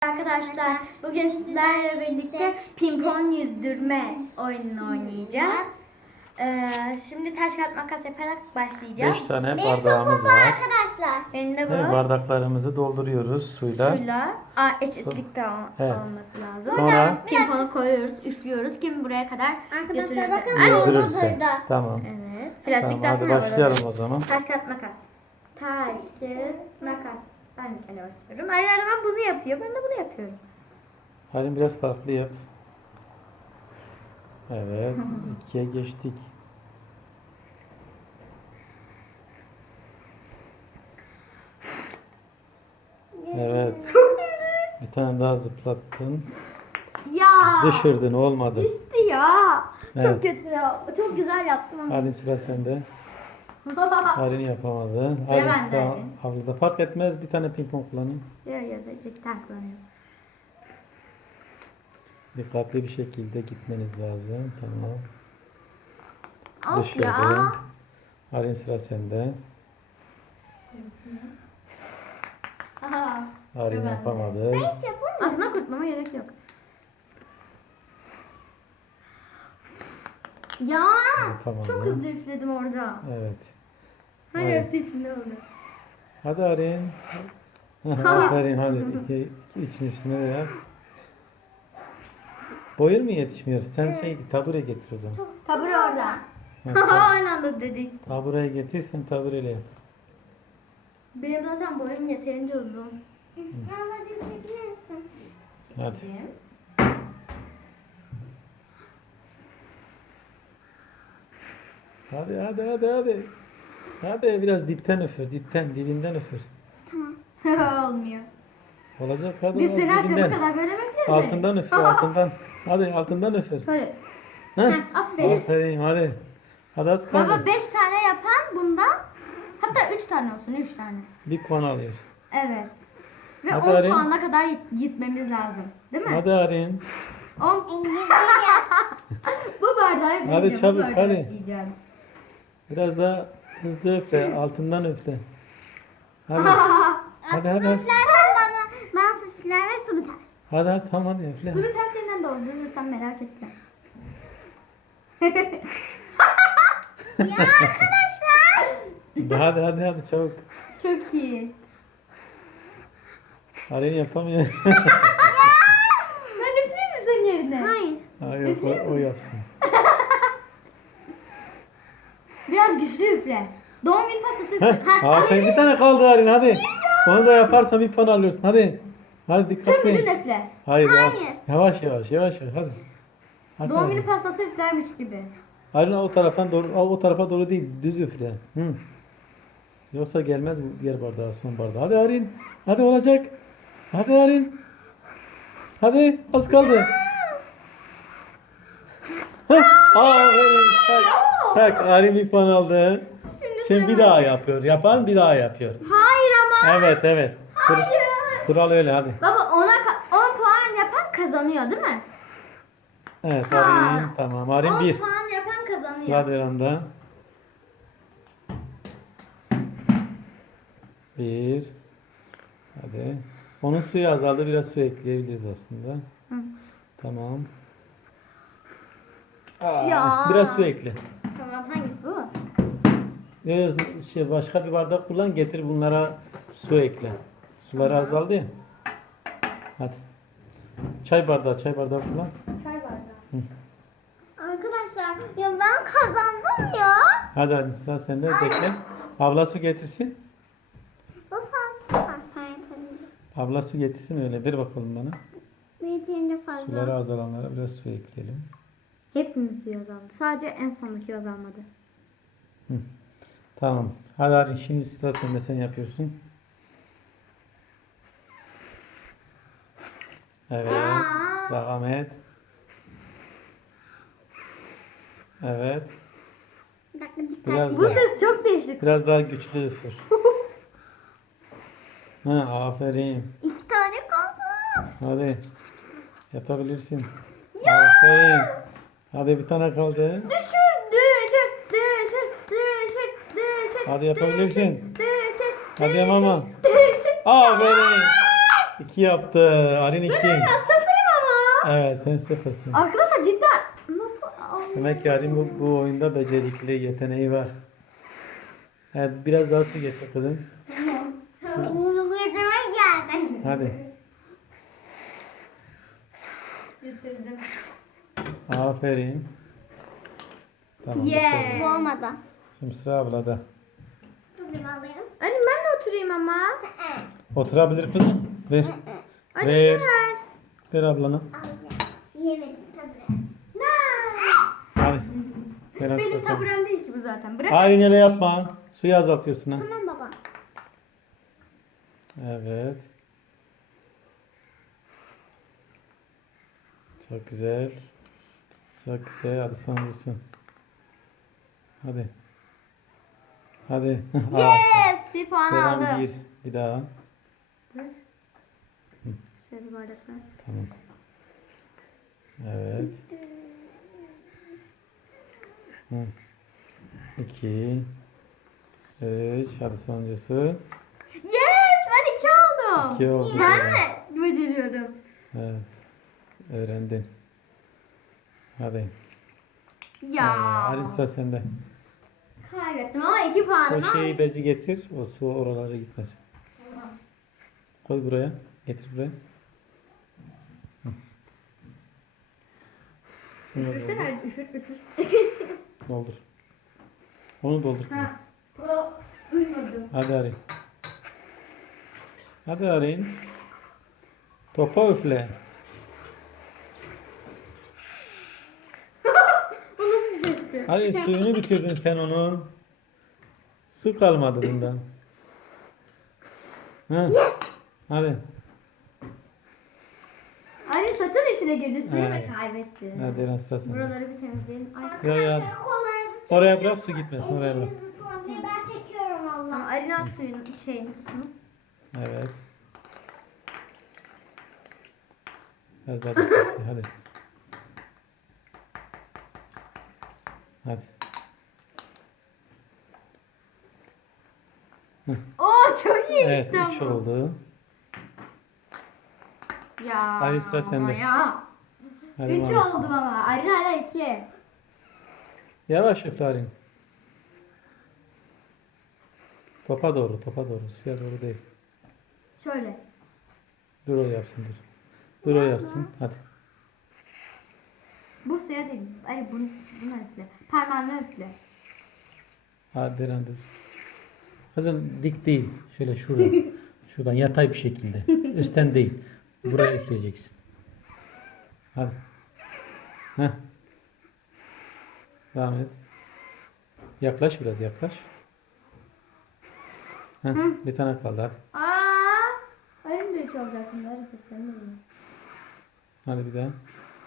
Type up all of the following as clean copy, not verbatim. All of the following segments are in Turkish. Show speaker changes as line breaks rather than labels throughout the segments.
arkadaşlar. Bugün sizlerle birlikte pimpon yüzdürme oyununu oynayacağız. Şimdi taş kağıt makas yaparak başlayacağız.
5 tane bardağımız var.
Arkadaşlar. Benim de bu.
Evet, bardaklarımızı dolduruyoruz suyla.
Eşitlikte
Evet.
olması lazım.
Sonra
Pimponu koyuyoruz, üflüyoruz. Kim buraya kadar götürürse.
yüzdürürse. Tamam.
Evet.
Tamam,
Plastikten
hadi başlayalım o zaman.
Taş kağıt makas. Taş kağıt makas. Ben bir kere başlıyorum. Her zaman bunu yapıyor. Ben de bunu yapıyorum.
Halim biraz farklı yap. Evet. 2'ye geçtik. Evet. Bir tane daha zıplattın.
Ya.
Düşürdün, olmadı.
Düştü ya.
Evet.
Çok kötü ya. Çok güzel yaptım ama.
Halin sıra sende. Halin yapamadı.
ben
Halin
de.
avluda. Fark etmez, bir tane pimpon kullanın.
Ya iki tane kullanıyoruz.
Dikkatli bir şekilde gitmeniz lazım. Tamam.
Of
Düşürdün.
ya.
Halin sıra sende.
Aha.
Halin
Ben de.
yapamadı.
Aslında kurtmama gerek yok. Ya.
Yapamadı.
Çok hızlı üfledim orada.
Evet.
Her
Evet.
hepsi içinde oldu.
Hadi Halin. Aferin, hadi. İkincisini de yap. Boyun mu yetişmiyor? Sen tabure getir o zaman.
Tabure orada.
Ha, tamam.
Aynı anda dedik.
Tabureyi getir, sen tabureyle yap.
Benim zaten boyum yeterince uzun.
Hadi. Hadi. Hadi biraz dipten üfür, dibinden üfür.
Olmuyor.
Olacak, hadi.
Biz seni akşama
dibinden.
kadar böyle bekleriz.
Altından üfür, altından. Hadi altından üfür.
Şöyle.
Heh.
Aferin.
Aferin, hadi. Hadi az kaldı.
Baba 5 tane yapan bundan, hatta 3 tane olsun, 3 tane.
Bir puan alıyor.
Evet. Ve
Hadi
10
Arin.
puanla kadar gitmemiz lazım. Değil mi?
Hadi Arin.
10. Bu bardağı yiyeceğim.
Hadi
bu
çabuk,
bardağı
hadi.
yiyeceğim.
Biraz daha hızlı üfle, altından üfle. Hadi. Hadi.
Ben sıçrar ve su biter.
Hadi tamam hadi üfle.
Su biter senden doldurursan merak etme. Ya arkadaşlar.
Hadi çabuk.
Çok iyi.
Arin yapamıyor.
Ben üfleyeyim mi senin yerine? Hayır.
Hayır, o yapsın.
Biraz güçlü üfle. Doğum günü pastası üfle.
Heh, aferin, bir tane kaldı Arin, hadi. Onu da yaparsan bir puan alıyorsun, hadi. Hadi
Çok
dikkatli.
güçlü üfle.
Hayır. Yavaş, hadi. Hadi
Doğum
Arin.
günü pastası üflermiş gibi.
Arin o taraftan doğru, o tarafa doğru değil, düz üfle. Hı. Yoksa gelmez bu diğer bardağa, son bardağa. Hadi Arin. Hadi olacak. Hadi Arin. Hadi az kaldı. Heh, aferin. Tak. Arin bir puan aldı. Şimdi bir daha yapıyor. Yapan bir daha yapıyor.
Hayır ama.
Evet. Kural öyle, hadi.
Baba 10 puan yapan kazanıyor değil mi?
Evet Arin tamam. Arin
10
1.
puan yapan kazanıyor.
Sıra Devran'da. 1. Hadi. Onun suyu azaldı. Biraz su ekleyebiliriz aslında.
Hı.
Tamam.
Ya.
Biraz su ekle.
Tamam, hangisi bu?
Biraz başka bir bardak kullan, getir bunlara su ekle. Suları azaldı ya. Hadi. Çay bardağı kullan.
Çay bardağı.
Hı.
Arkadaşlar ya ben kazandım ya.
Hadi sıra sende, bekle. Abla su getirsin.
Bu fazla.
Abla su getirsin, öyle ver bakalım bana.
Yeterince fazla.
Suları azalanlara biraz su ekleyelim.
Hepsinin suyu azaldı. Sadece en sondaki azalmadı.
Hı. Tamam. Hadi Arin, şimdi sıra sende, sen yapıyorsun. Evet. Devam et. Evet. Biraz
Bu
daha.
ses çok değişik.
Biraz daha güçlü üfür. Aferin.
2 tane kaldı.
Hadi. Yapabilirsin. Aferin. Hadi bir tane kaldı.
Düşür.
Hadi yapabilirsin.
Düşür.
Hadi mama.
Düşür.
Aferin. 2 yaptı. Arin 2.
Ben sıfırım ama.
Evet sen sıfırsın.
Arkadaşlar cidden nasıl?
Demek ki Arin bu oyunda becerikli, yeteneği var. Evet biraz daha su getir kızım. Hadi.
Getirdim.
Aferin. Tamam.
Yeah.
Bu olmadı.
Şimdi sıra ablada.
Anne ben de oturayım ama.
Oturabilir kızım. Ver.
Anne
Ver.
ver.
Ver ablana.
Yemedim tabii.
Hadi. Ver
Benim
sıra sende.
taburem değil ki bu zaten. Bırak.
Arin öyle yapma. Suyu azaltıyorsun ha.
Tamam baba.
Evet. Çok güzel. Çok güzel. Hadi sonuncusu. Hadi. Hadi.
Yes. Bir puan
Devam
aldım.
bir daha.
Şöyle bir bardak ver.
Tamam. Evet. Hı. 2 3 hadi sonuncusu.
Yes. Ben 2 oldum.
2 oldu.
Ben de beceriyorum.
Evet. Öğrendin. Hadi.
Ya.
Arin sıra sende.
Kaybettim ama 2 puanım
O
var.
şeyi bezi getir. O su oralara gitmesin. Koy buraya. Getir buraya. Hı. Şunu da doldur.
Üfür, üfür.
Doldur. Onu doldur kızım.
Ha. O, duymadım.
Hadi Arin. Hadi Arin. Topa üfle.
Bu nasıl bir sesti?
Arin suyunu bitirdin sen onun. Su kalmadı bundan. Ha. Hadi.
Anne saçın içine girdi. Suyu
Evet.
ve kaybetti.
Hadi Eren sıra sende.
Buraları bir temizleyelim. Ay.
Ya ya.
Kollarınızı
Oraya bırak su gitmesin oraya bırak.
Ben çekiyorum
Tamam,
Allah.
Arina suyunu şeyini. Hı.
Evet. Biraz daha dikkatli. Hadi. Hadi.
Oo çok iyi.
Evet
tamam.
3 oldu.
Ya.
Hadi sıra sende.
Ya.
Hadi
3
bakalım.
oldu ama. Arina hala 2.
Yavaş üfle Arin. Topa doğru, topa doğru. Suya doğru değil.
Şöyle.
Dur o yapsın dur. Dur o yapsın. Hadi.
Bu suya değil. Ay bunu üfle. Parmağını üfle.
Hadi Eren dur. Kızım dik değil. Şöyle şuradan. Şuradan yatay bir şekilde. Üstten değil. Buraya üfleyeceksin. Hadi. Heh. Devam et. Yaklaş biraz yaklaş. Heh, bir tane kaldı hadi.
Arina da 3 olacak şimdi. Arina seslenmiyor.
Hadi bir daha.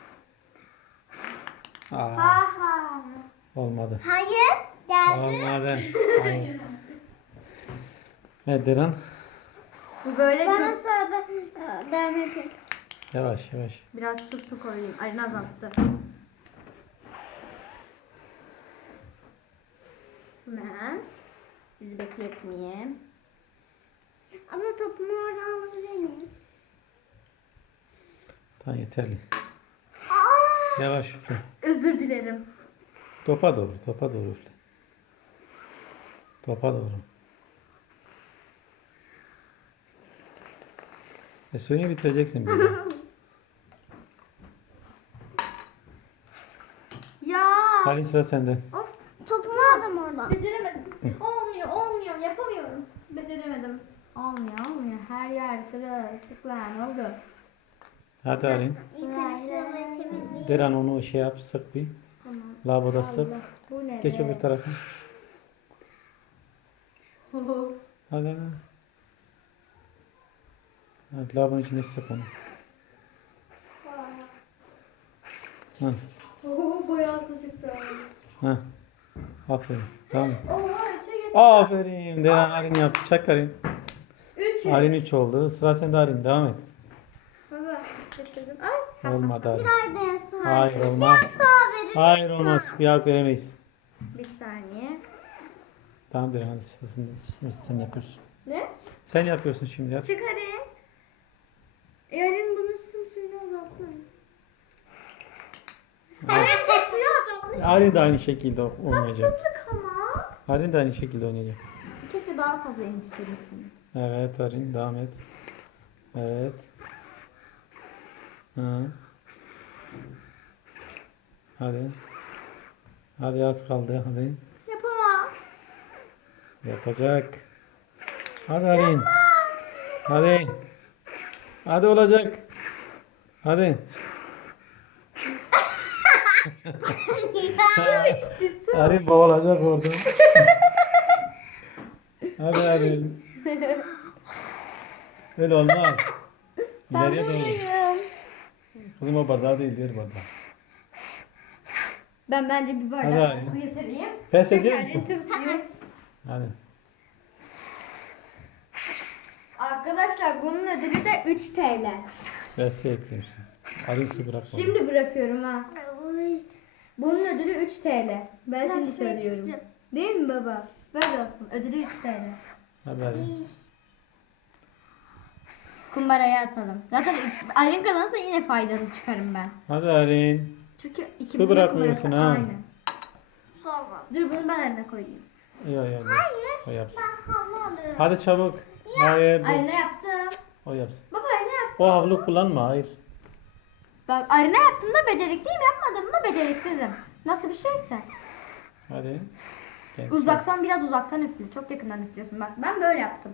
Aa,
Aha.
olmadı.
Hayır. Geldi.
Olmadı. Hayır. Evet Deren.
Bu böyle
Bana
çok...
sonra devam yapayım.
Yavaş yavaş.
Biraz çok su koyayım. Arina azalttı. Hemen. Sizi bekletmeyeyim.
Ama topumu oradan alabilir miyim?
Tamam yeterli.
Aa!
Yavaş üfle.
Özür dilerim.
Topa doğru, topa doğru üfle. Topa doğru. Suyunu bitireceksin böyle.
Ya.
Hadi sıra sende.
Of.
Topumu aldım oradan.
Beceremedim. Olmuyor. Yapamıyorum. Beceremedim. Olmuyor. Her yer sırılsıklam oldu.
Hadi Arin.
İlk önce şuraları temizleyeyim.
Deren onu şey yap, sık bir.
Tamam.
Lavaboda sık.
Allah. Bu ne
Geç
be?
öbür tarafa. Hadi hadi. Hadi lavabonun içine sık onu. Hadi.
Boyası çıktı.
Heh. Aferin. Tamam.
Oha 3'e getirdim.
Aferin. Deren Arin yaptı. Çak Arin.
3.
Arin 3 oldu. Sıra sende Arin. Devam et.
Baba getirdim. Ay.
Olmadı Arin.
Nerede su?
Hayır olmaz.
Daha verin.
Hayır olmaz. Bir hak veremeyiz.
Bir saniye.
Tamam Deren hadi şimdi sen yapıyorsun.
Ne?
Sen yapıyorsun şimdi hadi.
Çıkarayım.
Arin de aynı şekilde oynayacak.
Haksızlık ama.
Arin de aynı şekilde oynayacak.
Keşke daha fazla eniştelisin.
Evet Arin devam et. Evet. Hı. Hadi. Hadi az kaldı hadi.
Yapamam.
Yapacak. Hadi Arin. Hadi. Hadi olacak. Hadi. Arin boğulacak orada. Hadi Arin. Öyle olmaz. İleriye doğru. Kızım o bardağı değil diğer bardağı.
Ben bence bir
Hadi
bardak
abi.
su getireyim.
Pes ediyor
Şekerli
musun?
tüm suyu.
Hadi.
Arkadaşlar bunun ödülü de 3 TL.
Biraz su ekliyorsun. Arin su bırak.
Şimdi bırakıyorum ha.
Oy.
Bunun ödülü 3 TL. Ben şimdi
suya
söylüyorum.
çıkacağım.
Değil mi baba? Böyle olsun. Ödülü 3 TL.
Hadi Arin.
Kumbaraya atalım. Zaten Aylin kazanırsa yine faydalı çıkarım ben.
Hadi Arin.
Çünkü
Su
ikimiz de
bırakmıyorsun
kumbarası-
ha.
Aynen.
Sonra.
Dur bunu ben eline koyayım.
Yok yok. O yapsın.
Havlu alıyorum.
Hadi çabuk. Hayır. dur.
Ayrına yaptım.
O yapsın.
Baba ayrına yaptım.
O havlu kullanma. Hayır.
Bak ayrına yaptığımda becerikliyim, yapmadım mı beceriksizim. Nasıl bir şeyse.
Hadi. Kendisi.
Uzaktan biraz uzaktan üflü. Çok yakından üflüyorsun. Bak ben böyle yaptım.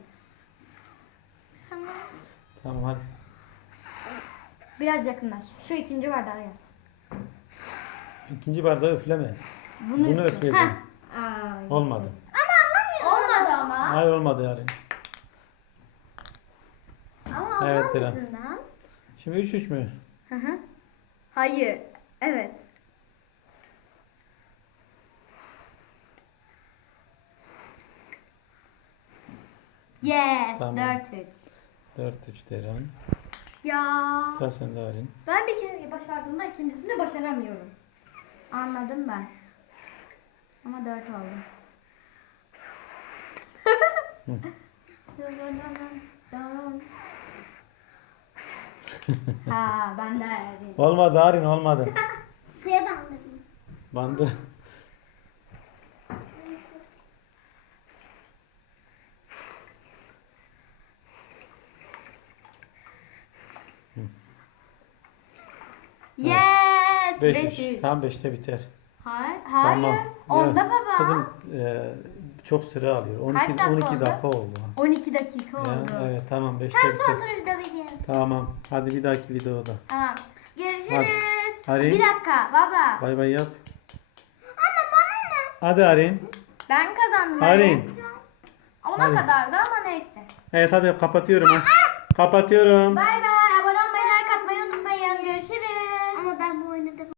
Tamam hadi.
Biraz yakınlaş. Şu ikinci bardağı yap.
İkinci bardağı üfleme. Bunu
üfle.
üfleyelim.
Heh. Ay.
Olmadı.
Olmadı ama.
Hayır olmadı Arin.
Ama
Evet,
Allah
Dilan.
yüzünden.
Şimdi 3-3 mü?
Hı hı. Hayır. Evet. Yes.
Tamam.
4-3.
4-3 Deran.
Ya.
Sıra sende Arin.
Ben bir kere başardığımda ikincisini başaramıyorum. Anladım ben. Ama 4 oldu. Ha ben de erdim.
Olmadı Arin olmadı.
Suya bandırdım.
Bandı.
Yes.
5-3.
5-3.
Tam 5'te biter.
Hayır.
Tamam.
Hayır. Onda
Ya,
baba.
Kızım çok süre alıyor.
Kaç
12
dakika
12
oldu?
dakika oldu.
12 dakika
Ya,
oldu.
evet tamam 5'te
Tam
biter.
son tur videoyu.
Tamam. Hadi bir dahaki videoda.
Tamam. Görüşürüz.
Hadi.
Bir dakika baba.
Bay bay yap.
Anne bana ne?
Hadi Arin.
Ben kazandım.
Arin.
Ona
Hadi.
kadardı ama neyse.
Evet hadi kapatıyorum. Ha. Kapatıyorum.
Bay bay.